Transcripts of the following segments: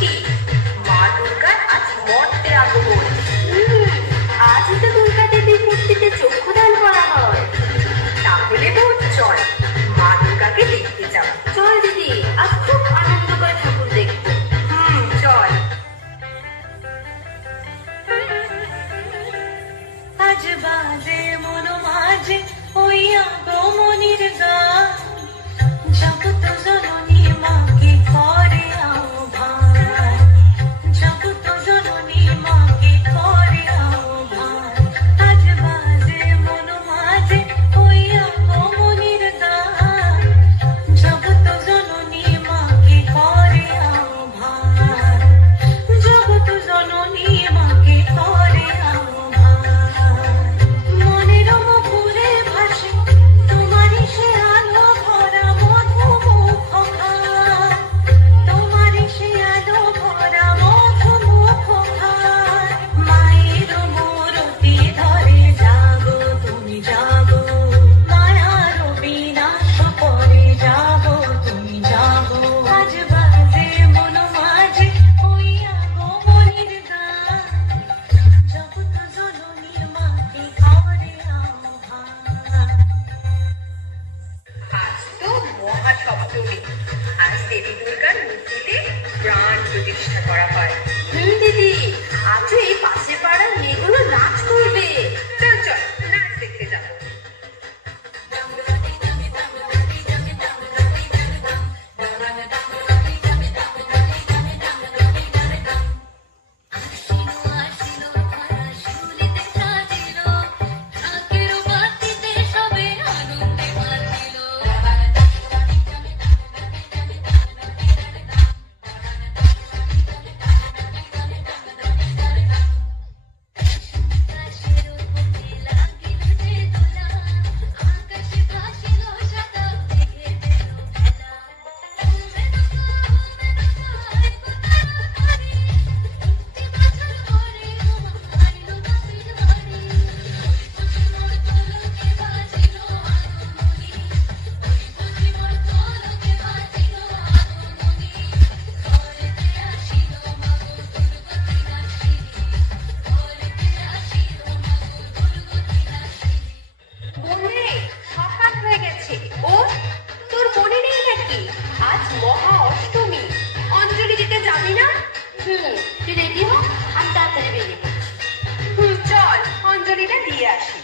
কি? মা দুর্গার আজ মর্তে আগমন। আজই তো দুর্গা দেবীর মূর্তিতে চক্ষুদান করা হয়। তাহলে বোন চল, মা দুর্গাকে দেখতে যাও। চল দিদি, আজ খুব আনন্দ করে ঠাকুর দেখবো। চল। আজ বাজে মন মাঝে ওই আগমনির গান, জগৎ জননী মাকে করে আহ্বান, জগৎ জননী মাকে করে আহ্বান। আজ বাজে মন মাঝে ওই আগমনির গান, জগৎ জননী মাকে করে আহ্বান, জগৎ জননী মাকে করে আহ্বান। মনের মুখে ভাসে তোমারই সে আলো ভরা মধুমুখখান, তোমারই সে আলো ভরা মধুমুখখান। মায়ের মূরতি ধরে জাগো তুমি জাগো, মায়ার বিনাশ করে যাবো তুমি যাবো। আজ বাজে মন মাঝে ওই আগমনির গান, জগৎ জননী মাকে করে আহ্বান। আজ তো মহাসপ্তমী। আজ দেবী দুর্গার মূর্তিতে প্রাণ প্রতিষ্ঠা করা হয়। দিদি, আজও এই পাশের পাড়ার মেয়েগুলো নাচ করবে। চল চল, নাচ দেখতে যাবো। সকাল হয়ে গেছে। ও তোর মনে নেই নাকি আজ মহা অষ্টমী? অঞ্জলি দিতে যাবি না? তুই রেডি হ, আমি তাড়াতাড়ি বেরিয়ে পড়ছি। চল অঞ্জলিটা দিয়ে আসি।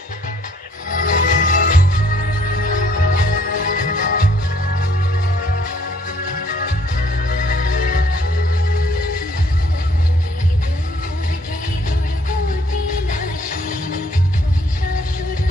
শাশুড়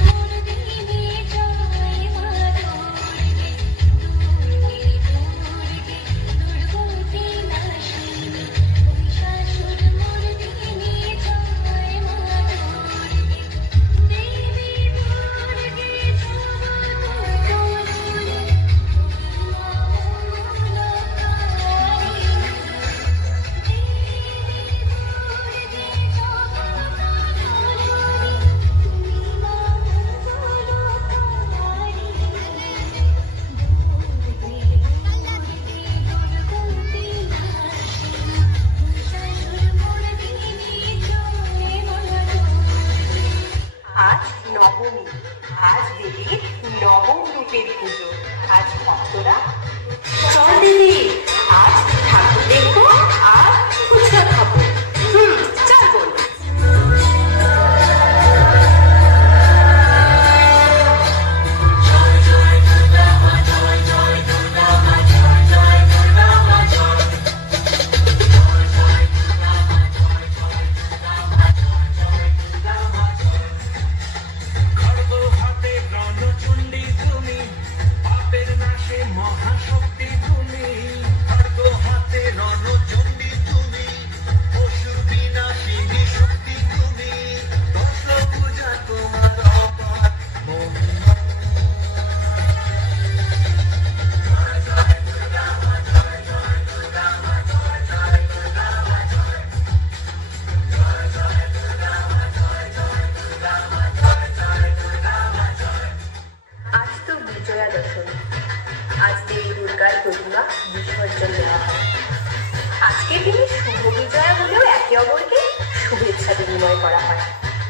জয় করা হয়,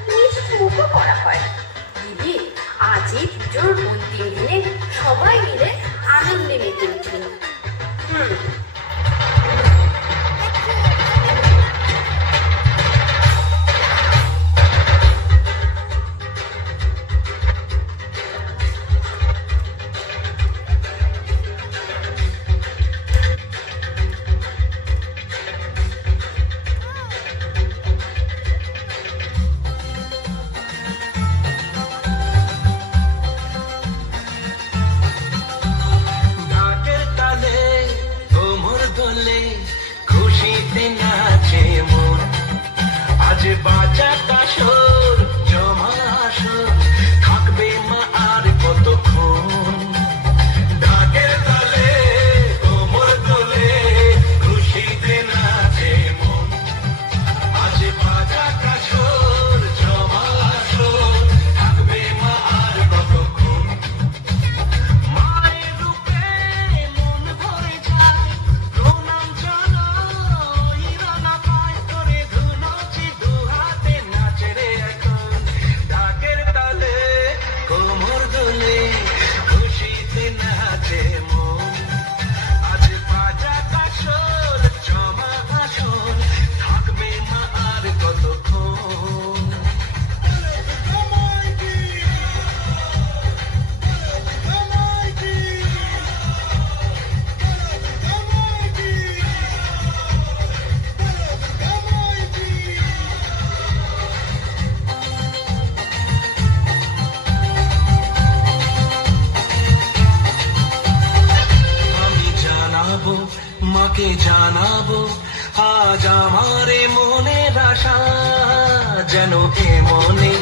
মিষ্টি মুখও করা হয়। দিদি, আজ এই পুজোর অন্তিম দিনে সবাই মিলে আনন্দে মেতে উঠলেন। খুশিতে নাচে মন, আজ বাজা কাশর জমা আসর, থাকবে মা আর কতক্ষণ। ঢাকের তালে কোমর দোলে, খুশিতে নাচে মন, আজ বাজা কাশর জমা আসর, থাকবে মা আর কতক্ষণ। মায়ের রূপে মন ভরে যায়, প্রণাম জানাই রানা পায় করে, ধুনুচি দুহাতে নাচে রে এখন। ঢাকের তালে কোমর দোলে, খুশিতে নাচে মন, আজ বাজা কাশর জমা আসর, থাকবে মা আর কতক্ষণ। আমি জানাবো মাকে জানাবো, আজ আমার মনের আশা, যেন এ মনে